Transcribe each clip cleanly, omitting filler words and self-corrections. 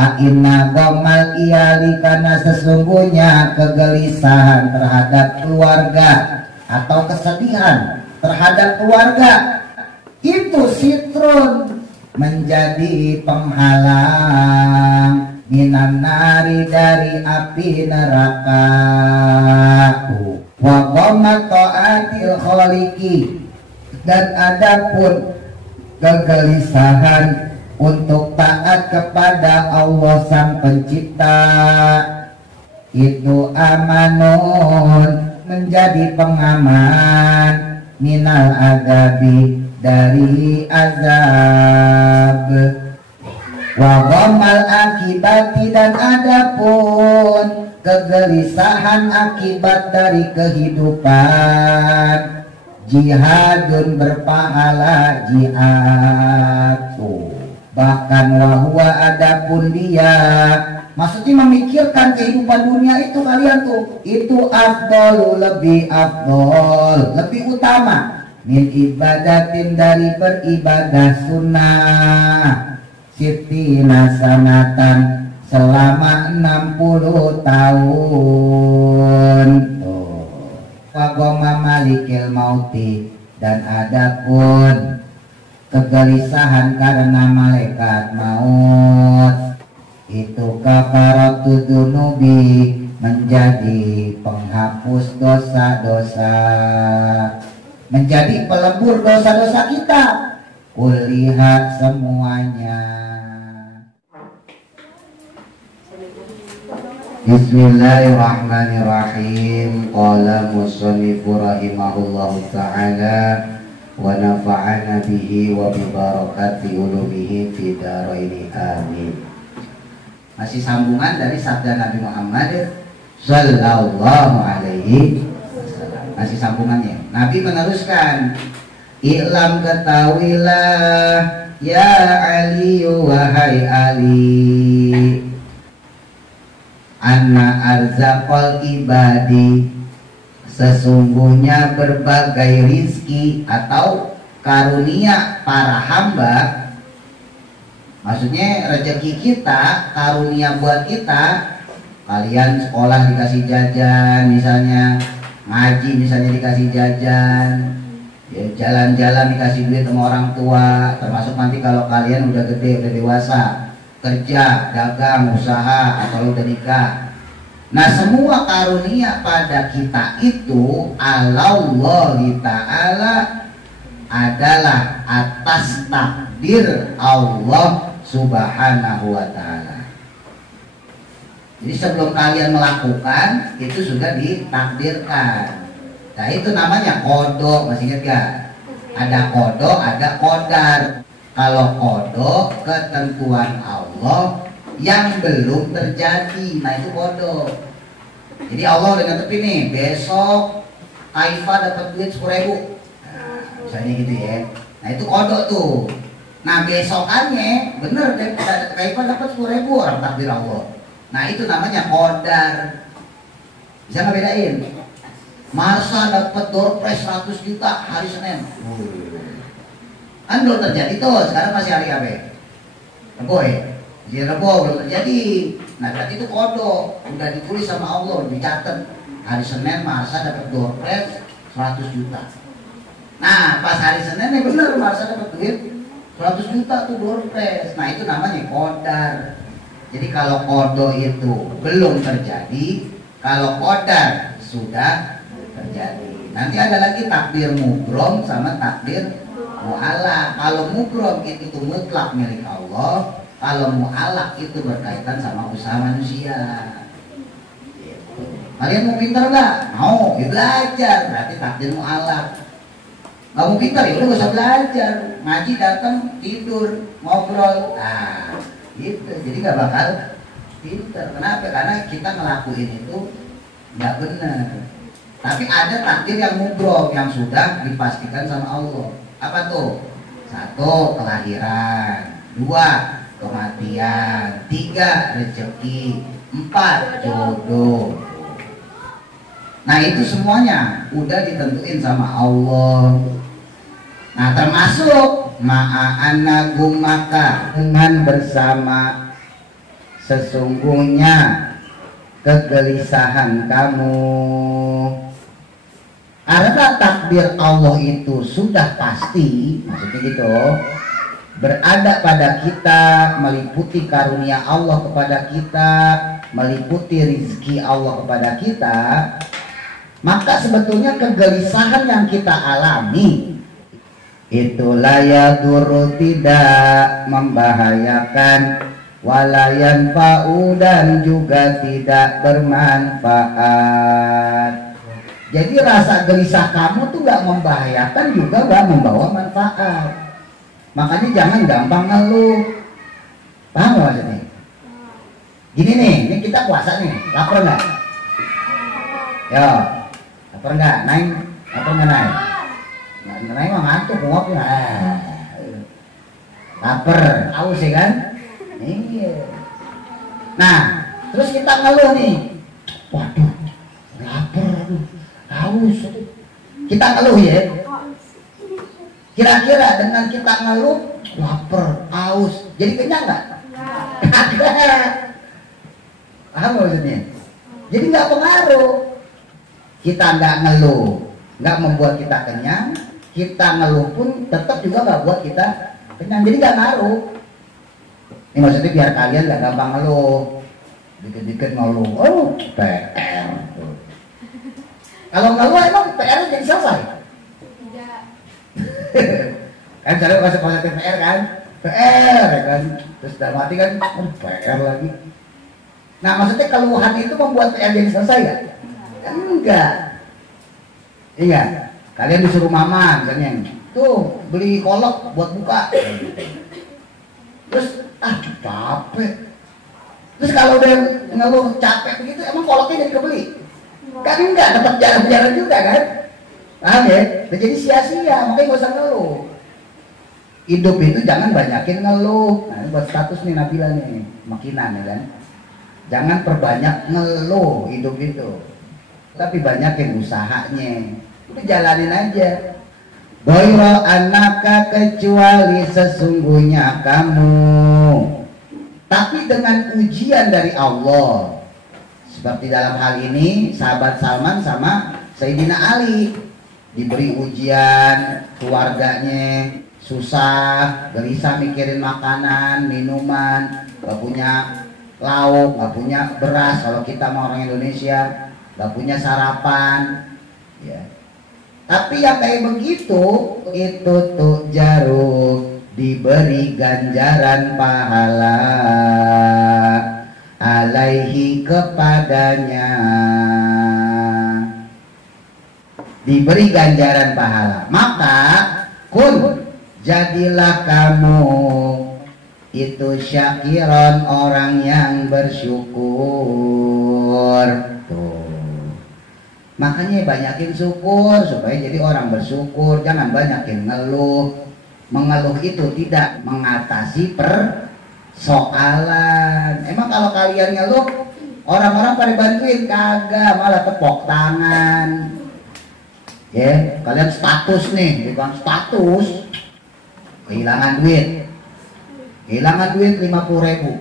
Fa inna gomal iyali, karena sesungguhnya kegelisahan terhadap keluarga atau kesedihan terhadap keluarga itu sitrun, menjadi penghalang minan nari, dari api neraka. Wa ghamma ta'atil khaliqi, dan adapun kegelisahan untuk taat kepada Allah Sang Pencipta itu amanun, menjadi pengaman minal azabi, dari azab. Wa ghammal akibati, dan adapun kegelisahan akibat dari kehidupan jihadun, berpahala jihad. Bahkan wahwa, adapun dia, maksudnya memikirkan kehidupan dunia itu kalian tuh, itu afdol, lebih afdol, lebih utama min ibadatin, dari beribadah sunnah sitina sanatan, selama 60 tahun. Wagoma malikil mauti, dan adapun kegelisahan karena malaikat maut itu kafaratu dzunubi, menjadi penghapus dosa-dosa, menjadi pelebur dosa-dosa kita. Kulihat semuanya. Bismillahirrahmanirrahim. Qala musannifu rahimahullahu ta'ala wa nafa'ana bihi wa bi barakati ulumihi fid dharaini amin. Masih sambungan dari sabda Nabi Muhammad sallallahu alaihi wasallam. Masih sambungannya. Nabi meneruskan, "I'lam, ketahuilah ya Ali, wahai Ali, anna arzaqal ibadi, sesungguhnya berbagai rizki atau karunia para hamba." Maksudnya rezeki kita, karunia buat kita. Kalian sekolah dikasih jajan, misalnya ngaji misalnya dikasih jajan, ya, jalan-jalan dikasih duit sama orang tua. Termasuk nanti kalau kalian udah gede, udah dewasa, kerja, dagang, usaha, atau udah nikah. Nah, semua karunia pada kita itu Allahi ta'ala adalah atas takdir Allah Subhanahu wa ta'ala. Jadi sebelum kalian melakukan itu sudah ditakdirkan. Nah, itu namanya qada, masih ingat gak? Ada qada, ada qadar. Kalau qada, ketentuan Allah yang belum terjadi, nah itu qada. Jadi Allah udah ngetepin nih, besok Kaifa dapat duit 10.000. Nah, misalnya gitu ya. Nah itu qada tuh. Nah besokannya bener deh, Kaifa dapat 10.000, orang takdir Allah. Nah itu namanya qadar. Bisa ngebedain? Marsha dapat door prize 100 juta hari Senin. Kan belum terjadi tuh, sekarang masih hari apa? Rebo ya? Jadi Rebo belum terjadi. Nah berarti itu qada, udah ditulis sama Allah, dicatat. Hari Senin Marsha dapat door prize 100 juta. Nah pas hari Senin ya bener, Marsha dapat duit 100 juta tuh door prize. Nah itu namanya qadar. Jadi kalau qada itu belum terjadi, kalau qadar sudah terjadi. Nanti ada lagi takdir mubrom sama takdir mu'allaq. Kalau mubrom itu mutlak milik Allah, kalau mu'allaq itu berkaitan sama usaha manusia. Kalian mau pintar nggak? Mau, ya belajar. Berarti takdir mu'allaq. Nggak mau pintar ya udah gak usah belajar. Ngaji datang tidur ngobrol. Nah, gitu. Jadi nggak bakal pintar. Kenapa? Karena kita ngelakuin itu nggak benar. Tapi ada takdir yang mubrom, yang sudah dipastikan sama Allah. Apa tuh? 1, kelahiran. 2, kematian. 3, rezeki. 4, jodoh. Nah itu semuanya udah ditentuin sama Allah. Nah termasuk ma'anagum, maka dengan bersama sesungguhnya kegelisahan kamu. Karena takdir Allah itu sudah pasti, maksudnya gitu, berada pada kita, meliputi karunia Allah kepada kita, meliputi rizki Allah kepada kita, maka sebetulnya kegelisahan yang kita alami itulah yadurru, tidak membahayakan, walayan fa'u, dan juga tidak bermanfaat. Jadi rasa gelisah kamu tuh gak membahayakan juga gak membawa manfaat. Makanya jangan gampang ngeluh. Paham gak maksudnya? Gini nih, ini kita puasa nih, lapar gak? Yo, lapar gak? Naik, lapar gak naik? Naik mah ngantuk, ngopi. Lapar, haus ya kan? Iya. Nah, terus kita ngeluh nih. Waduh, lapar, haus. Kita ngeluh ya. Kira-kira dengan kita ngeluh, lapar, haus, jadi kenyang nggak? Kagak. Paham maksudnya? Jadi nggak pengaruh. Kita nggak ngeluh, nggak membuat kita kenyang. Kita ngeluh pun tetap juga nggak buat kita kenyang. Jadi nggak ngaruh. Ini maksudnya biar kalian nggak gampang ngeluh. Dikit-dikit ngeluh, oh PR. Kalau ngeluh emang PR jadi selesai? Tidak. Kan selalu kasih positif PR kan? PR kan? Terus dalam hati kan, PR lagi. Nah maksudnya keluhan itu membuat PR jadi selesai gak? Enggak. Iya. Kalian disuruh mama misalnya, tuh beli kolak buat buka. Terus capek. Terus kalau udah ngeluh capek begitu, emang kolaknya jadi kebeli? Kan enggak, tetap jalan-jalan juga kan? Paham ya? Jadi sia-sia, makanya gak usah ngeluh. Hidup itu jangan banyakin ngeluh. Nah ini buat status nih Nabila nih, makinan ya kan? Jangan perbanyak ngeluh hidup itu, tapi banyakin usahanya. Udah jalanin aja. Boyro anaka, kecuali sesungguhnya kamu. Tapi dengan ujian dari Allah. Seperti dalam hal ini sahabat Salman sama Sayyidina Ali. Diberi ujian, keluarganya susah, gelisah mikirin makanan, minuman, gak punya lauk, gak punya beras. Kalau kita mau orang Indonesia, gak punya sarapan ya. Tapi yang kayak begitu itu tuh jaruk, diberi ganjaran pahala alaihi, kepadanya, diberi ganjaran pahala. Maka kun, jadilah kamu itu syakiron, orang yang bersyukur. Tuh. Makanya banyakin syukur supaya jadi orang bersyukur. Jangan banyakin ngeluh. Mengeluh itu tidak mengatasi persoalan. Emang kalau kalian ngeluh, orang-orang pada bantuin? Kagak, malah tepok tangan. Ya, kalian status nih, bukan status. Kehilangan duit. Kehilangan duit 50.000.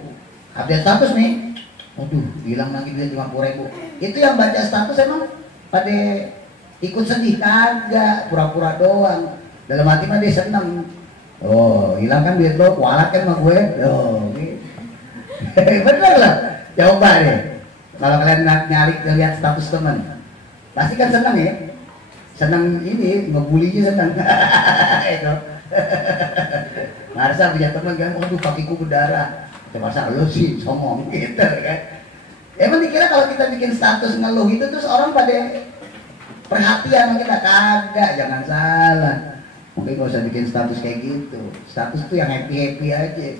Update status nih. Waduh, hilang lagi duit 50.000. Itu yang baca status emang pada ikut sedih? Kagak, pura-pura doang. Dalam hati mah dia seneng. Oh, hilang kan duit lo, kualat kan sama gue. Oh, gitu. Bener lah. Coba deh. Kalau kalian nyari lihat status teman, pasti kan seneng ya. Seneng ini, ngebulinya seneng. Itu. Marsa punya teman kan, waduh kakiku berdarah. Masa lo sih somong gitu kan. Emang dikira kalau kita bikin status ngeluh itu terus orang pada perhatian sama kita? Kagak, jangan salah. Mungkin gak usah bikin status kayak gitu. Status tuh yang happy-happy aja.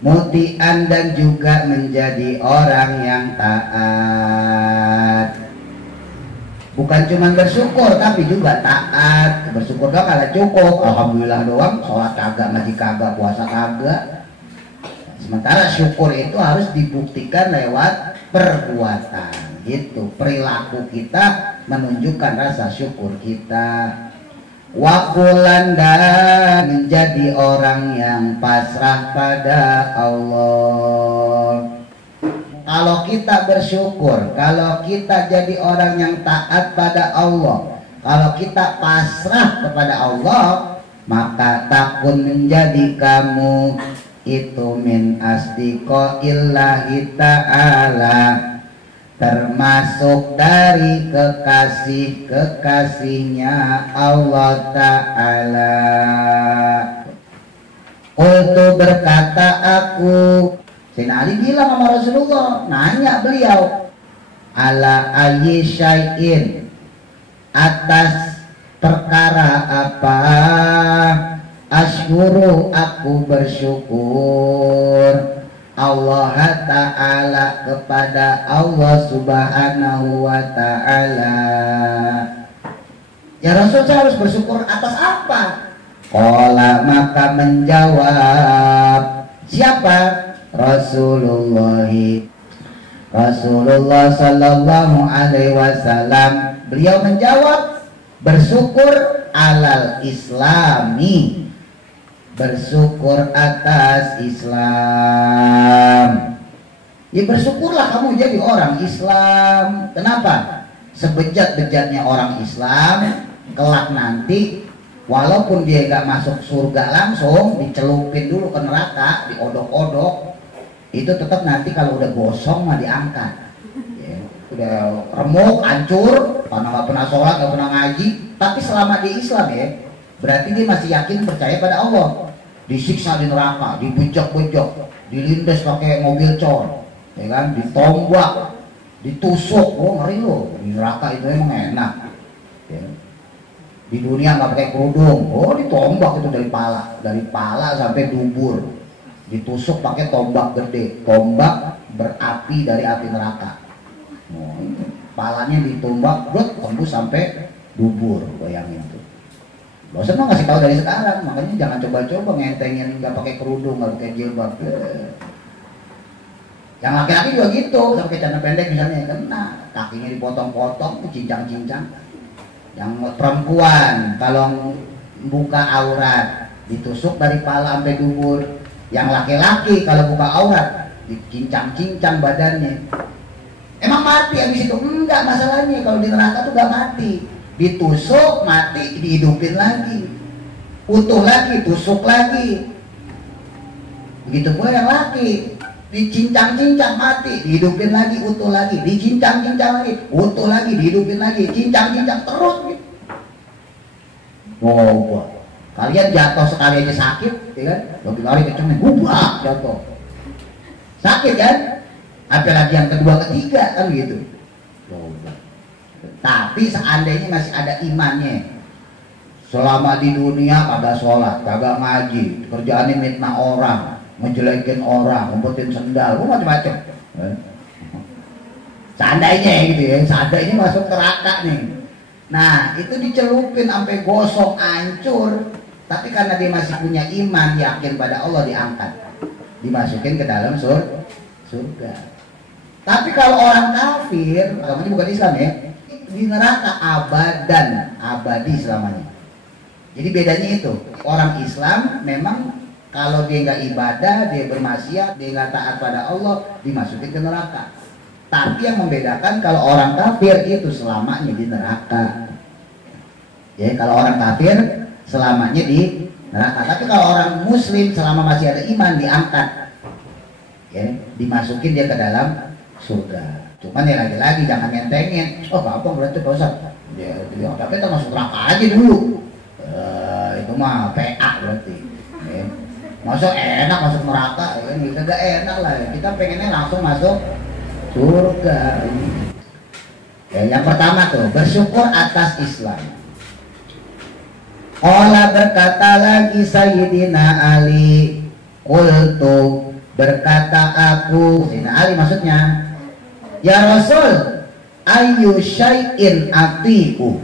Mutian, dan juga menjadi orang yang taat. Bukan cuma bersyukur, tapi juga taat. Bersyukur doang kalau cukup, alhamdulillah doang, sholat kagak, ngaji kagak, puasa kagak. Sementara syukur itu harus dibuktikan lewat perbuatan. Gitu, perilaku kita menunjukkan rasa syukur kita. Wakulan dan menjadi orang yang pasrah pada Allah. Kalau kita bersyukur, kalau kita jadi orang yang taat pada Allah, kalau kita pasrah kepada Allah, maka takun menjadi kamu itu min asdiqaillahi ta'ala, termasuk dari kekasih-kekasihnya Allah Ta'ala. Qultu berkata aku, Sayyidina Ali bilang sama Rasulullah, nanya beliau, ala ayyi syai'in, atas perkara apa, asykuru aku bersyukur Allah Ta'ala kepada Allah Subhanahu wa Ta'ala. Ya Rasul, saya harus bersyukur atas apa? Qala, maka menjawab siapa? Rasulullah sallallahu alaihi wasallam. Beliau menjawab, bersyukur alal islami, bersyukur atas Islam. Ya bersyukurlah kamu jadi orang Islam. Kenapa? Sebejat-bejatnya orang Islam, kelak nanti walaupun dia gak masuk surga langsung, dicelupin dulu ke neraka, diodok-odok, itu tetap nanti kalau udah gosong mah diangkat. Ya, udah remuk, hancur, karena gak pernah sholat, gak pernah ngaji, tapi selama di Islam ya, berarti dia masih yakin percaya pada Allah. Disiksa di neraka, dibejok-bejok, dilindas pakai mobil cor, ya kan, ditombak, ditusuk. Oh ngeri loh, di neraka itu emang enak ya. Di dunia nggak pakai kerudung, oh ditombak itu dari pala sampai dubur, ditusuk pakai tombak gede, tombak berapi dari api neraka. Oh, palanya ditombak, tembus sampai dubur, bayangin tuh. Bosan mah ngasih tahu dari sekarang, makanya jangan coba-coba ngentengin nggak pakai kerudung, nggak pakai jilbab. Yang laki-laki juga gitu, sampai celana pendek misalnya, kena kakinya dipotong-potong, cincang-cincang. Yang perempuan kalau buka aurat ditusuk dari pala sampai dubur. Yang laki-laki kalau buka aurat dicincang-cincang badannya. Emang mati habis itu? Enggak, masalahnya kalau di neraka tuh gak mati. Ditusuk, mati, dihidupin lagi, utuh lagi, tusuk lagi. Begitu pula yang laki, dicincang-cincang, mati, dihidupin lagi, utuh lagi, dicincang-cincang lagi, utuh lagi, dihidupin lagi, cincang-cincang terus gitu. Oh, kalian jatuh sekali aja sakit, ya kan? Lebih lari kenceng, gubrak jatuh, sakit kan? Apalagi yang kedua, ketiga kan gitu. Tapi seandainya masih ada imannya, selama di dunia kagak sholat, kagak ngaji, kerjaannya mitnah orang, ngejelekin orang, ngumpetin sendal, macam-macam. Seandainya gitu ya, seandainya masuk neraka nih. Nah itu dicelupin sampai gosong, hancur. Tapi karena dia masih punya iman, yakin pada Allah, diangkat, dimasukin ke dalam surga. Tapi kalau orang kafir, agamanya bukan Islam ya, di neraka abadan, abadi selamanya. Jadi bedanya itu, orang Islam memang kalau dia nggak ibadah, dia bermaksiat, dia nggak taat pada Allah, dimasukin ke neraka. Tapi yang membedakan kalau orang kafir itu selamanya di neraka. Ya, kalau orang kafir selamanya di neraka. Tapi kalau orang Muslim selama masih ada iman diangkat, ya, dimasukin dia ke dalam surga. Cuman ya lagi-lagi jangan mentengin. Oh gampang berarti Pak Ustaz. Ya, tapi kita masuk neraka aja dulu. Itu mah PA berarti. Ya. Masuk enak masuk neraka, ya, kita gak enak lah. Kita pengennya langsung masuk surga. Ya, yang pertama tuh bersyukur atas Islam. Allah berkata lagi Sayyidina Ali, qultu berkata aku, Sayyidina Ali maksudnya, ya Rasul, ayu syai'in ati'u,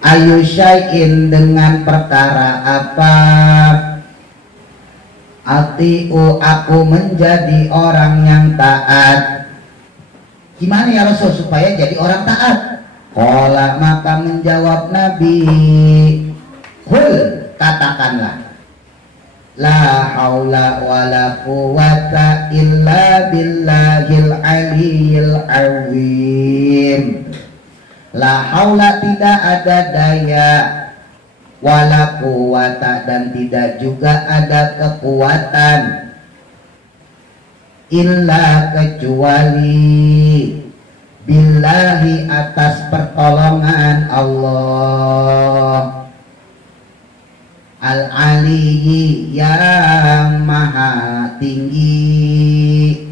ayu syai'in dengan perkara apa, ati'u aku menjadi orang yang taat. Gimana ya Rasul supaya jadi orang taat? Qala maka menjawab Nabi, qul katakanlah, la haula wala quwata illa billahil aliyil azim. La haula tidak ada daya, wala quwata dan tidak juga ada kekuatan, illa kecuali billahi atas pertolongan Allah al-aliyyi yang maha tinggi,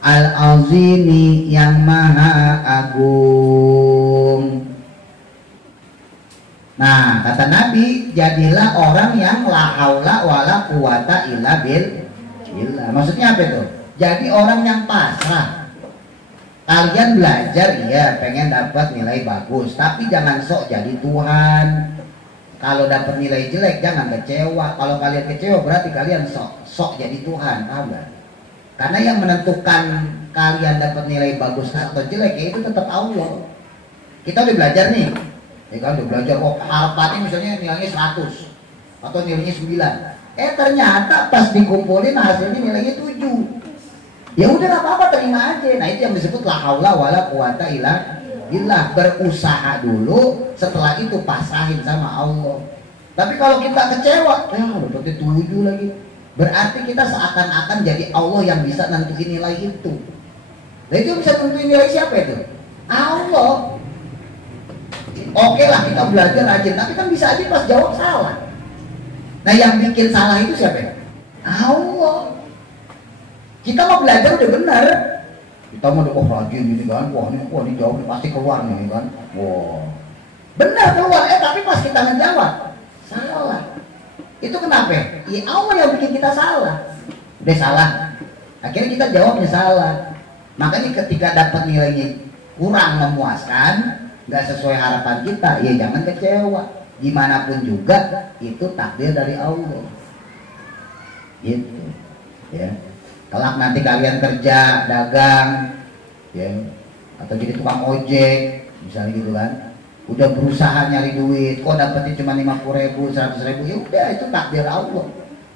al-azimi yang maha agung. Nah kata Nabi, jadilah orang yang la haula wala quwata illa billah. Maksudnya apa itu? Jadi orang yang pasrah. Kalian belajar, iya pengen dapat nilai bagus, tapi jangan sok jadi Tuhan. Kalau dapat nilai jelek jangan kecewa. Kalau kalian kecewa berarti kalian sok jadi Tuhan, paham gak? Karena yang menentukan kalian dapat nilai bagus atau jelek ya itu tetap Allah. Kita udah belajar nih, ya kan udah belajar, oh harapannya misalnya nilainya 100 atau nilainya 9. Ternyata pas dikumpulin hasilnya nilainya 7. Ya udah gak apa-apa, terima aja. Nah itu yang disebut la haula wala quwata illa billah. Berusaha dulu, setelah itu pasrahin sama Allah. Tapi kalau kita kecewa, ya dapetnya 7 lagi, berarti kita seakan-akan jadi Allah yang bisa nentuin nilai itu. Nah itu bisa nentuin nilai siapa itu? Allah. Oke lah kita belajar rajin, tapi kan bisa aja pas jawab salah. Nah yang bikin salah itu siapa ya? Allah. Kita mau belajar udah benar, kita mau udah rajin gitu kan, wah ini jawab pasti keluar nih kan, wah benar keluar, tapi pas kita menjawab salah. Itu kenapa? Ya Allah yang bikin kita salah. Udah salah, akhirnya kita jawabnya salah. Makanya ketika dapat nilainya kurang memuaskan, nggak sesuai harapan kita, ya jangan kecewa. Gimana pun juga itu takdir dari Allah. Gitu, ya. Kelak nanti kalian kerja, dagang, ya, atau jadi tukang ojek, misalnya gitu kan, udah berusaha nyari duit, kok dapetnya cuma 50.000, 100.000, ya udah itu takdir Allah.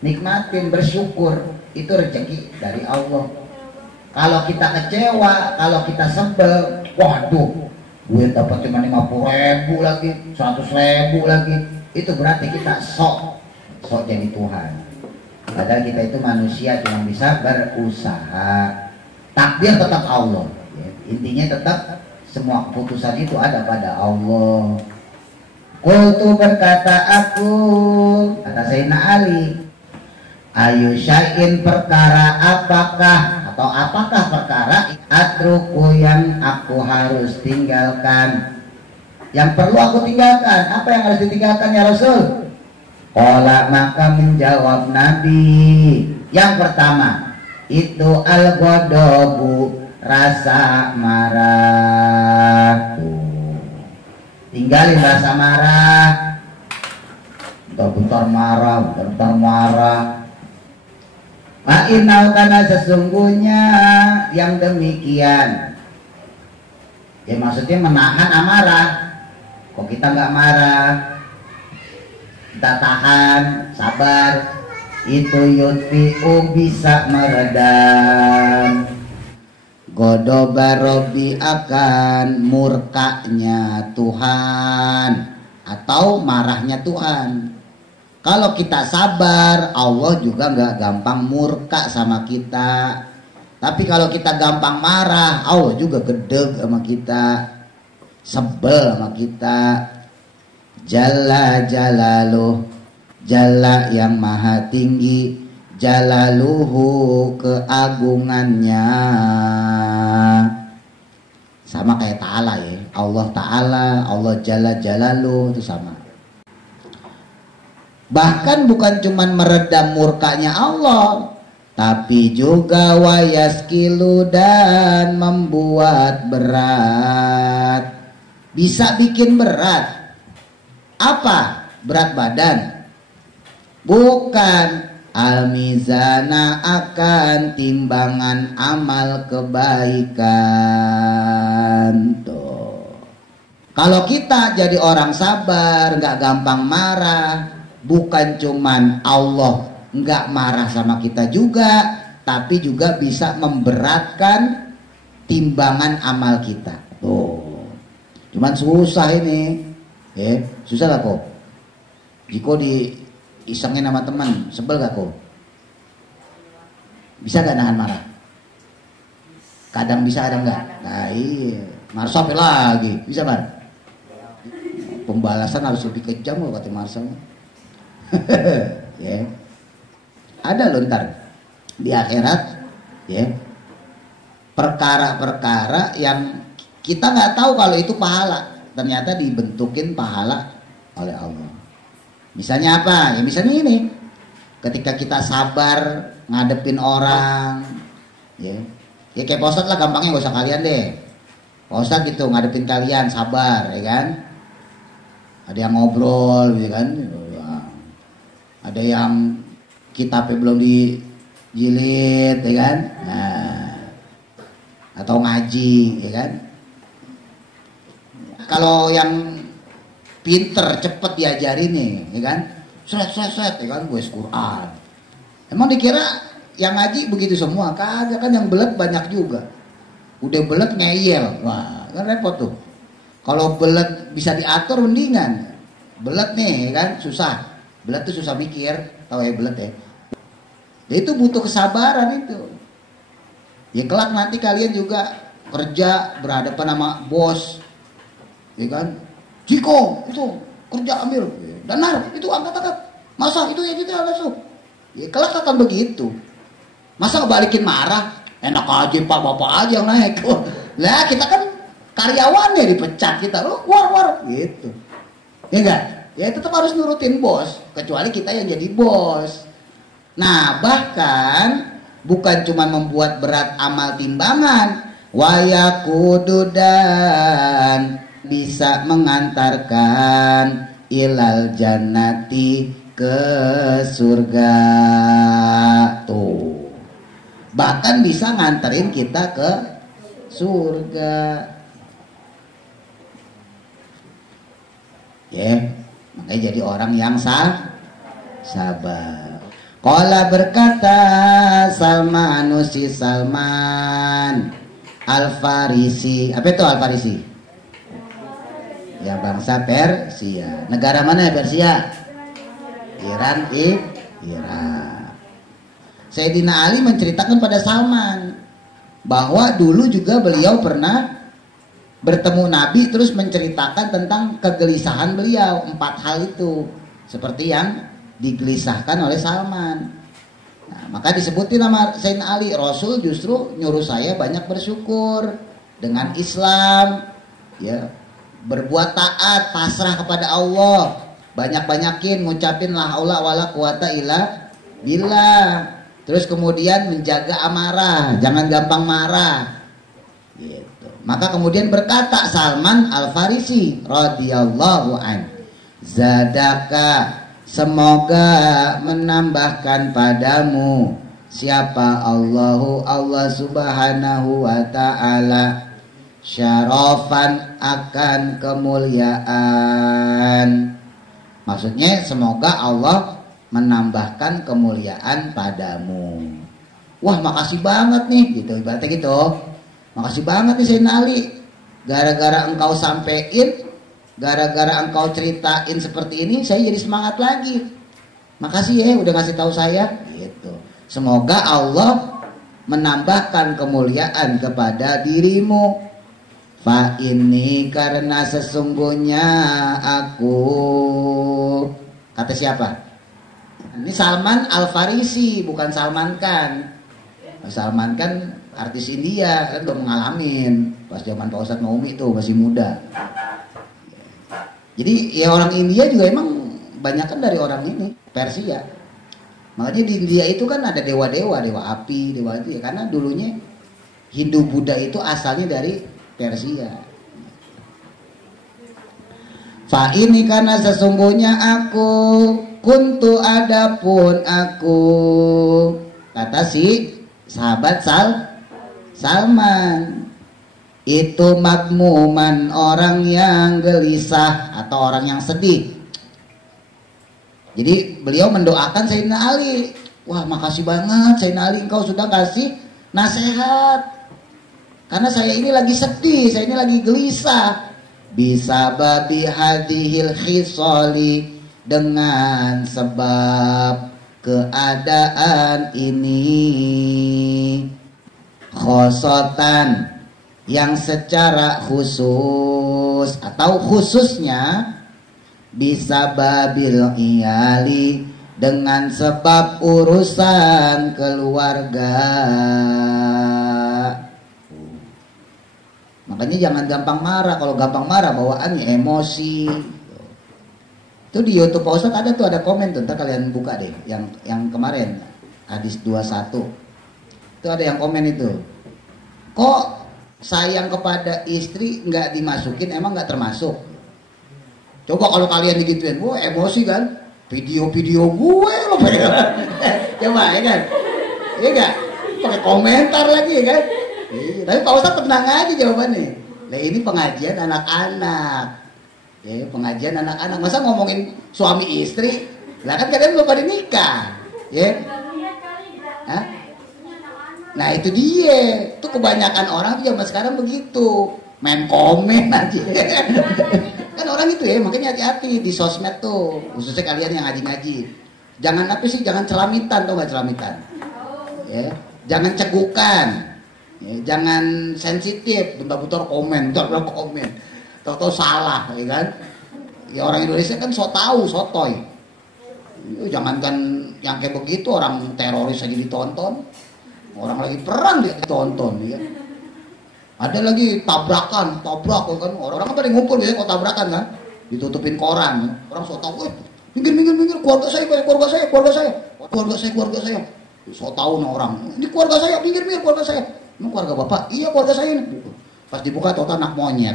Nikmatin, bersyukur, itu rezeki dari Allah. Kalau kita kecewa, kalau kita sebel, waduh, duit dapat cuma 50.000 lagi, 100.000 lagi, itu berarti kita sok jadi Tuhan. Padahal kita itu manusia cuma bisa berusaha. Takdir tetap Allah, ya. Intinya tetap semua keputusan itu ada pada Allah. Qultu berkata aku, kata Sayyidina Ali, ayu syai'in perkara apakah perkara atruku yang aku harus tinggalkan, yang perlu aku tinggalkan. Apa yang harus ditinggalkan ya Rasul? Qala maka menjawab Nabi, yang pertama itu al-ghadabu, rasa marah. Tinggalin rasa marah. Bentar-bentar marah. Ma'inau karena sesungguhnya yang demikian, ya maksudnya menahan amarah. Kok kita nggak marah, kita tahan, sabar, itu yutfi'u bisa meredam godoba Robbi, akan murkanya Tuhan atau marahnya Tuhan. Kalau kita sabar, Allah juga nggak gampang murka sama kita. Tapi kalau kita gampang marah, Allah juga gedeg sama kita, sebel sama kita. Jalla jalaluh, jalla yang maha tinggi, jalaluhu keagungannya. Sama kayak ta'ala ya, Allah ta'ala, Allah jalla jalaluh, itu sama. Bahkan bukan cuman meredam murkanya Allah, tapi juga wayaskilu, dan membuat berat. Bisa bikin berat. Apa? Berat badan? Bukan. Al-mizana, akan timbangan amal kebaikan. sabaran tuh. Kalau kita jadi orang sabar, nggak gampang marah, bukan cuman Allah nggak marah sama kita juga, tapi juga bisa memberatkan timbangan amal kita. Tuh. Cuman susah ini, susah lah kok. Jika diisengin sama teman, sebel gak kok? Bisa gak nahan marah? Kadang bisa, kadang enggak. Nah iya, Marsa lagi, bisa Mar? Pembalasan harus lebih kejam loh kata Marsa. Ya. Ada loh ntar di akhirat, ya, perkara-perkara yang kita nggak tahu kalau itu pahala, ternyata dibentukin pahala oleh Allah. Misalnya apa? Ya misalnya ini, ketika kita sabar ngadepin orang, ya kayak Pak Ustadz lah gampangnya, gak usah kalian deh. Pak Ustadz gitu ngadepin kalian sabar, ya kan? Ada yang ngobrol, ya kan? Ada yang kitabnya belum dijilid, ya kan? Nah, atau ngaji, ya kan? Kalau yang pinter, cepet diajarin nih, ya kan? Seret, ya kan? Gue Quran. Emang dikira yang ngaji begitu semua? Kagak, kan yang belet banyak juga. Udah belet ngeyel, wah kan repot tuh. Kalau belet bisa diatur mendingan. Belet nih, ya kan? Susah. Belet tuh susah mikir, tahu ya belet ya. Dia itu butuh kesabaran itu. Ya kelak nanti kalian juga kerja berhadapan sama bos, ya kan? Ciko itu kerja ambil, Danar itu angkat, masa itu ya kita langsung. Ya kelak akan begitu. Masa ngebalikin marah? Enak aja Pak Bapak aja yang naik. Lah kita kan karyawannya dipecat kita, loh war gitu. Ya enggak? Ya tetap harus nurutin bos, kecuali kita yang jadi bos. Nah bahkan bukan cuma membuat berat amal timbangan, wayakudu dan bisa mengantarkan ilal jannati ke surga tuh. Bahkan bisa nganterin kita ke surga. Makanya jadi orang yang sabar. Qala berkata Salmanusi Salman Al-Farisi. Apa itu Al-Farisi? Ya bangsa Persia. Negara mana ya Persia? Iran. Sayyidina Ali menceritakan pada Salman bahwa dulu juga beliau pernah bertemu Nabi, terus menceritakan tentang kegelisahan beliau. 4 hal itu seperti yang digelisahkan oleh Salman. Nah, maka disebutin nama Sayyidina Ali, Rasul justru nyuruh saya banyak bersyukur dengan Islam, ya, berbuat taat, pasrah kepada Allah, banyak-banyakin ngucapin la haula wala quwata illa billah. Terus kemudian menjaga amarah, jangan gampang marah. Gitu. Maka kemudian berkata Salman Al-Farisi radhiyallahu an, zadaka, semoga menambahkan padamu siapa Allah subhanahu wa ta'ala syarafan, akan kemuliaan. Maksudnya semoga Allah menambahkan kemuliaan padamu. Wah makasih banget nih, gitu ibaratnya gitu. Makasih banget nih Sayyidina Ali, gara-gara engkau sampein, gara-gara engkau ceritain seperti ini, saya jadi semangat lagi. Makasih ya udah ngasih tahu saya, gitu. Semoga Allah menambahkan kemuliaan kepada dirimu. Fa ini karena sesungguhnya aku, kata siapa? Ini Salman Al-Farisi, bukan Salman Khan. Salman Khan artis India, kan udah mengalamin pas zaman Pak Ustadz Maumi itu masih muda. Jadi ya orang India juga emang banyak kan dari orang ini Persia. Makanya di India itu kan ada dewa-dewa, dewa api, dewa itu ya, karena dulunya Hindu Buddha itu asalnya dari Persia. Fa ini karena sesungguhnya aku, kuntu adapun aku, kata si sahabat Salman, Itu magmuman, orang yang gelisah atau orang yang sedih. Jadi beliau mendoakan Sayyidina Ali. Wah, makasih banget Sayyidina Ali, engkau sudah kasih nasihat. Karena saya ini lagi sedih, saya ini lagi gelisah. Bisa babi hadhil khisali, dengan sebab keadaan ini. Khosotan, yang secara khusus atau khususnya. Bisa babil iyali, dengan sebab urusan keluarga. Makanya jangan gampang marah. Kalau gampang marah bawaannya emosi. Itu di YouTube Pak Ustadz ada tuh, ada komen tuh, ntar kalian buka deh yang kemarin hadis 21. Itu ada yang komen itu. Kok sayang kepada istri nggak dimasukin, emang nggak termasuk? Coba kalau kalian digituin, wah emosi kan? Video-video gue lo pegang. Coba ya kan? Iya nggak? Pakai komentar lagi kan? Tapi Pak Ustadz tenang aja jawabannya. Nah ini pengajian anak-anak. Ya, pengajian anak-anak. Masa ngomongin suami istri? Lah kan kalian belum pada nikah. Ya. Hah? Nah itu dia. Itu kebanyakan orang tuh zaman sekarang begitu. Main komen aja. Kan orang itu ya, makanya hati-hati di sosmed tuh, khususnya kalian yang ngaji-ngaji. Jangan apa sih, jangan celamitan, tau gak celamitan? Ya, jangan cegukan, ya, jangan sensitif, bentar-bentar komen, tahu-tahu salah, ya kan? Ya orang Indonesia kan so tahu, sotoy. Jangankan yang kayak begitu, orang teroris aja ditonton, orang lagi perang dia ditonton, ya. Ada lagi tabrak kan, orang kan pada ngumpul biasanya kalau tabrakan kan, ditutupin koran, orang so tahu, minggir, keluarga saya, so tahu nih orang, ini keluarga saya, minggir keluarga saya, ini keluarga bapak, iya keluarga saya ini, pas dibuka total anak monyet,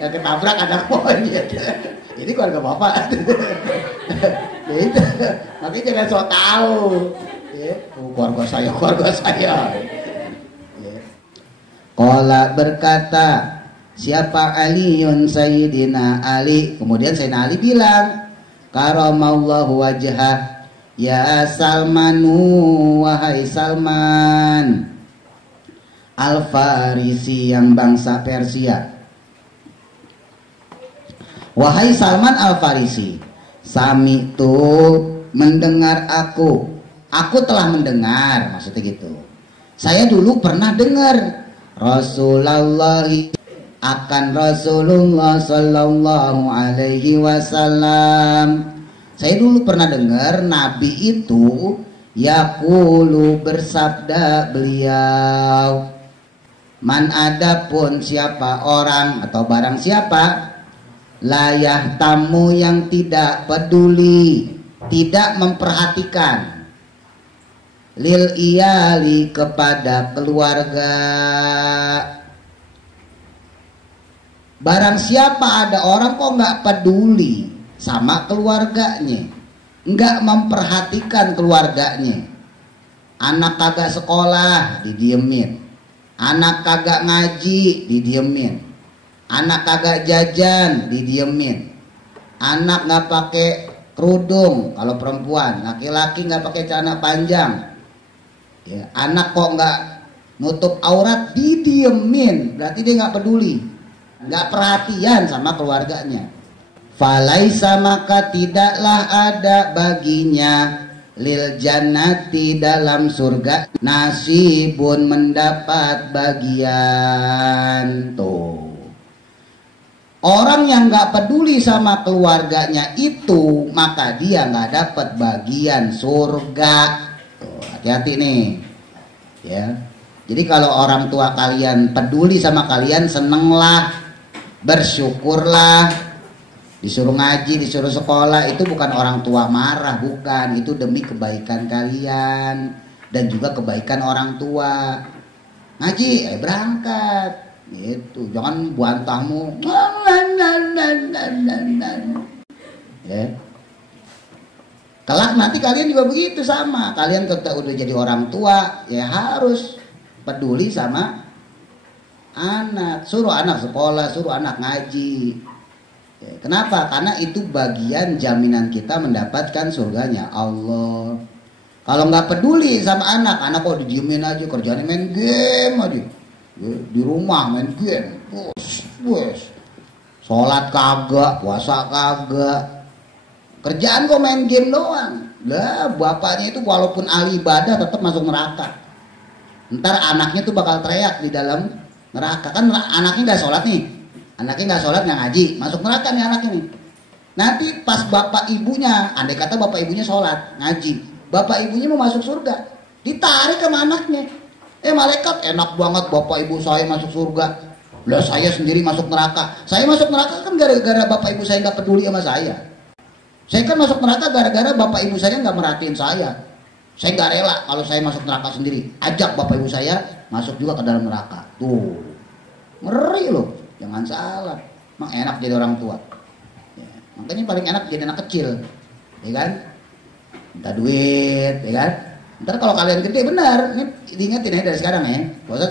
yang ketabrak anak monyet, ini keluarga bapak, itu, nanti jangan so tahu. Keluarga saya. Qala berkata, siapa Aliun Sayyidina Ali. Kemudian Sayyidina Ali bilang, karamallahu wajhah, ya Salmanu, wahai Salman Al-Farisi, yang bangsa Persia. Wahai Salman Al-Farisi, sami'tu, mendengar aku telah mendengar, maksudnya gitu. Saya dulu pernah dengar Rasulullah sallallahu alaihi wasallam. Saya dulu pernah dengar Nabi itu yaqulu, bersabda beliau, man adapun siapa orang atau barang siapa, layah tamu, yang tidak peduli, tidak memperhatikan, lil iyali, kepada keluarga. Barang siapa ada orang kok nggak peduli sama keluarganya, nggak memperhatikan keluarganya. Anak kagak sekolah didiemin, anak kagak ngaji didiemin, anak kagak jajan didiemin, anak nggak pakai kerudung kalau perempuan, laki-laki nggak pakai celana panjang. Ya, anak kok nggak nutup aurat didiemin, berarti dia nggak peduli, nggak perhatian sama keluarganya. Falaisa, maka tidaklah ada baginya, lil jannati, dalam surga, nasibun, mendapat bagian. Tuh, orang yang nggak peduli sama keluarganya itu, maka dia nggak dapat bagian surga. Hati-hati nih, ya. Jadi kalau orang tua kalian peduli sama kalian, senenglah, bersyukurlah. Disuruh ngaji, disuruh sekolah, itu bukan orang tua marah, bukan. Itu demi kebaikan kalian dan juga kebaikan orang tua. Ngaji, berangkat, gitu. Jangan buantamu, ya. Kelak nanti kalian juga begitu sama. Kalian ketika udah jadi orang tua, ya harus peduli sama anak. Suruh anak sekolah, suruh anak ngaji. Ya, kenapa? Karena itu bagian jaminan kita mendapatkan surganya Allah. Kalau nggak peduli sama anak kok didiemin aja, kerjanya main game aja. Ya, di rumah main game. Bos. Sholat kagak, puasa kagak. Kerjaan kok main game doang. Lah bapaknya itu walaupun ahli ibadah tetap masuk neraka. Ntar anaknya tuh bakal teriak di dalam neraka. Kan anaknya gak sholat nih. Anaknya gak sholat, gak ngaji. Masuk neraka nih anaknya nih. Nanti pas bapak ibunya, andai kata bapak ibunya sholat, ngaji. Bapak ibunya mau masuk surga. Ditarik sama anaknya. Malaikat, enak banget bapak ibu saya masuk surga. Lah saya sendiri masuk neraka. Saya masuk neraka kan gara-gara bapak ibu saya gak peduli sama saya. Saya kan masuk neraka gara-gara bapak ibu saya nggak merhatiin saya. Saya nggak rela kalau saya masuk neraka sendiri. Ajak bapak ibu saya masuk juga ke dalam neraka. Tuh, ngeri loh. Jangan salah. Emang enak jadi orang tua. Ya, makanya paling enak jadi anak kecil, ya kan? Minta duit, ya kan? Ntar kalau kalian gede benar, ini diingetin aja dari sekarang ya. Bosan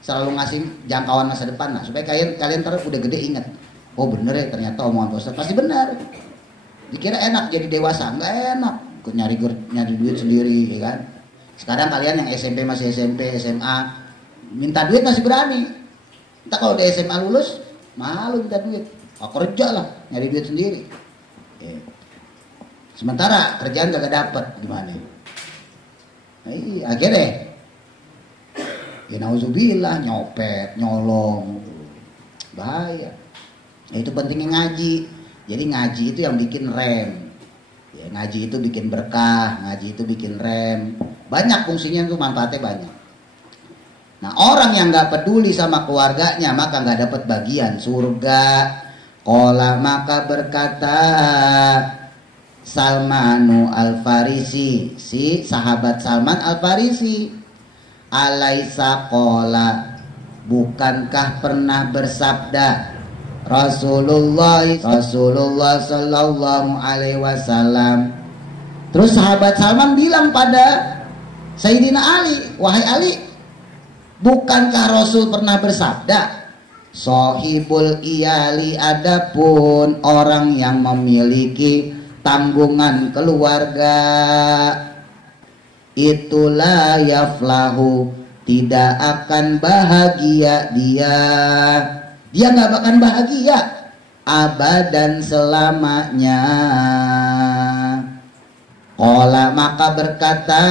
selalu ngasih jangkauan masa depan lah, supaya kalian ntar udah gede ingat. Oh bener ya ternyata omongan Bosan pasti benar. Dikira enak jadi dewasa, nggak enak. Nyari duit sendiri, ya kan? Sekarang kalian yang SMP masih SMP, SMA, minta duit masih berani. Entah kalau udah SMA lulus, malu minta duit. Kerja lah, nyari duit sendiri. Sementara kerjaan gak dapet, gimana? Akhirnya, ya nauzubillah, nyopet, nyolong, bahaya. Itu pentingnya ngaji. Jadi ngaji itu yang bikin rem. Ya, ngaji itu bikin berkah, ngaji itu bikin rem. Banyak fungsinya tuh, manfaatnya banyak. Nah, orang yang nggak peduli sama keluarganya maka nggak dapat bagian surga. Qala maka berkata Salmanu Al-Farisi, si sahabat Salman Al-Farisi, alaisa qala, bukankah pernah bersabda Rasulullah sallallahu alaihi wasallam. Terus sahabat Salman bilang pada Sayyidina Ali, wahai Ali, bukankah Rasul pernah bersabda, Sohibul iyali, adapun orang yang memiliki tanggungan keluarga, itulah yaflahu, tidak akan bahagia dia. Dia gak akan bahagia abadan selamanya. Qala maka berkata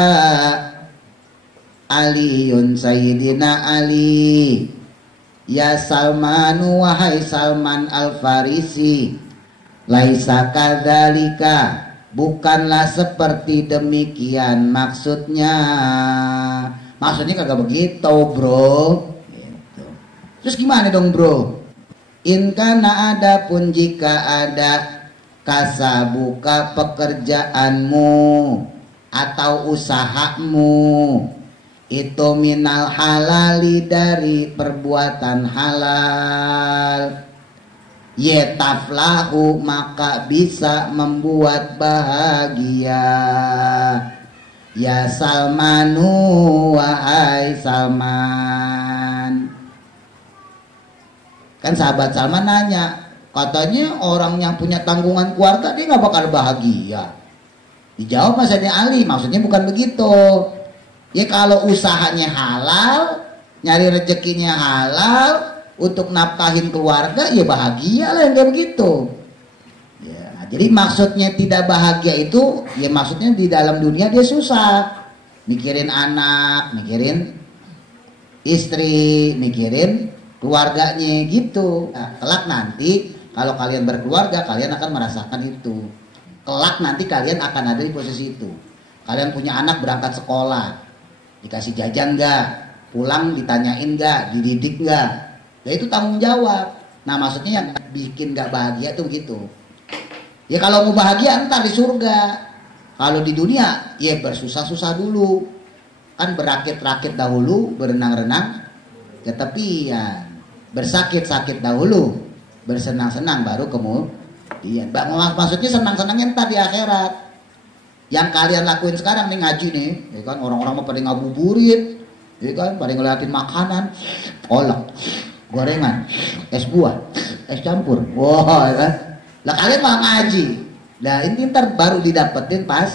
Aliun, Sayyidina Ali, ya Salmanu, wahai Salman Al-Farisi, laisa kadzalika, bukanlah seperti demikian. Maksudnya kagak begitu bro. Terus gimana dong bro? In kana, adapun jika ada kasabuka, pekerjaanmu atau usahamu, itu minal halali, dari perbuatan halal, yetaflahu, maka bisa membuat bahagia. Ya Salmanu, wahai Salman. Kan sahabat Salman nanya, katanya orang yang punya tanggungan keluarga dia gak bakal bahagia. Dijawab Sayyidina Ali, maksudnya bukan begitu. Ya kalau usahanya halal, nyari rezekinya halal, untuk nafkahin keluarga, ya bahagia lah yang kayak begitu. Ya, jadi maksudnya tidak bahagia itu, ya maksudnya di dalam dunia dia susah. Mikirin anak, mikirin istri, mikirin keluarganya gitu. Nah, kelak nanti kalau kalian berkeluarga, kalian akan merasakan itu. Kelak nanti kalian akan ada di posisi itu. Kalian punya anak berangkat sekolah, dikasih jajan nggak, pulang ditanyain nggak, dididik nggak. Nah itu tanggung jawab. Nah maksudnya yang bikin nggak bahagia tuh gitu. Ya kalau mau bahagia ntar di surga. Kalau di dunia, ya bersusah-susah dulu. Kan berakit-rakit dahulu, berenang-renang ke tepian. Bersakit-sakit dahulu, bersenang-senang baru kemudian. Maksudnya senang-senangnya entar di akhirat. Yang kalian lakuin sekarang nih ngaji nih, ya kan orang-orang mau pada ngabuburit, ya kan pada ngeliatin makanan, kolak, gorengan, es buah, es campur, wah, ya kan. Lah kalian malah ngaji. Nah ini ntar baru didapetin pas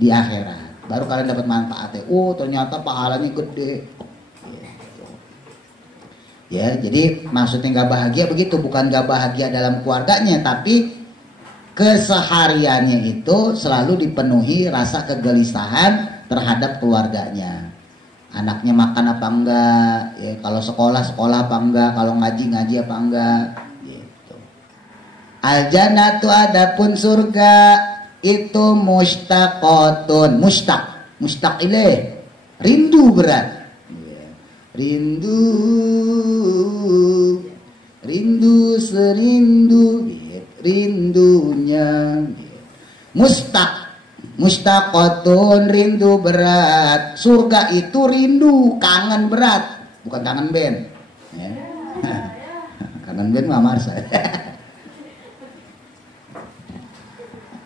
di akhirat, baru kalian dapat manfaatnya. Oh ternyata pahalanya gede. Ya, jadi maksudnya nggak bahagia begitu, bukan nggak bahagia dalam keluarganya, tapi kesehariannya itu selalu dipenuhi rasa kegelisahan terhadap keluarganya. Anaknya makan apa enggak, ya, kalau sekolah apa enggak, kalau ngaji apa enggak, gitu. Al-jannatu adapun surga itu mustaqotun, mustaq ilaih, rindu berat. Rindu serindu rindunya. Mustaqotun rindu berat. Surga itu rindu, kangen berat, bukan kangen band ya. Kangen band mah Marsa.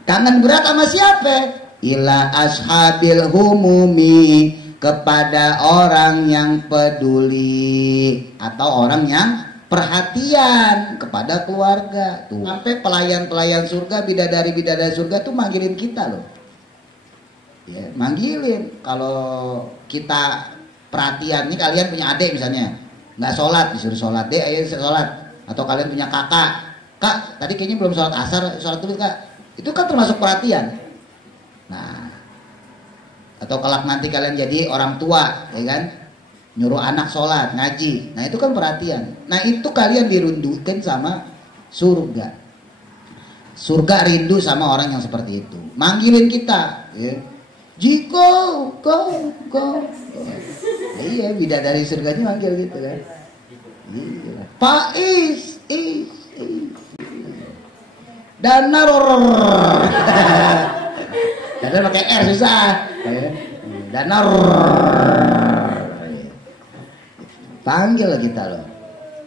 Kangen berat sama siapa? Ila ashabil humumi, kepada orang yang peduli atau orang yang perhatian kepada keluarga. Tuh. Sampai pelayan-pelayan surga, bidadari-bidadari surga tuh manggilin kita loh. Ya, manggilin. Kalau kita perhatian, nih kalian punya adik misalnya, nggak sholat, disuruh sholat, dek ayo sholat. Atau kalian punya kakak, kak tadi kayaknya belum sholat asar, sholat dulu kak. Itu kan termasuk perhatian. Nah, atau kalau nanti kalian jadi orang tua, ya kan? Nyuruh anak sholat, ngaji. Nah itu kan perhatian. Nah itu kalian dirundukan sama surga. Surga rindu sama orang yang seperti itu. Manggilin kita, ya. Jiko, kau. Iya, bidadari surganya manggil gitu kan. Iya. Pak is. Danar. Danar pakai R susah. Danar. Panggil kita loh.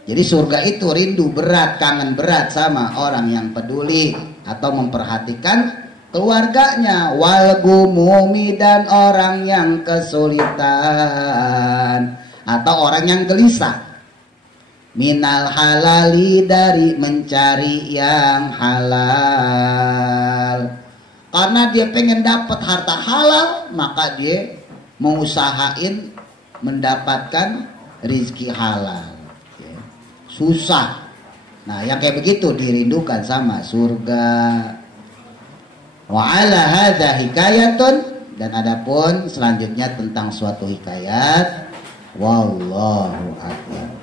Jadi surga itu rindu berat, kangen berat sama orang yang peduli atau memperhatikan keluarganya. Wal gumumi, dan orang yang kesulitan atau orang yang gelisah. Minal halali, dari mencari yang halal. Karena dia pengen dapat harta halal, maka dia mengusahain mendapatkan rizki halal. Susah. Nah yang kayak begitu dirindukan sama surga. Wa ala hadza hikayatun, dan adapun selanjutnya tentang suatu hikayat. Wallahu a'lam.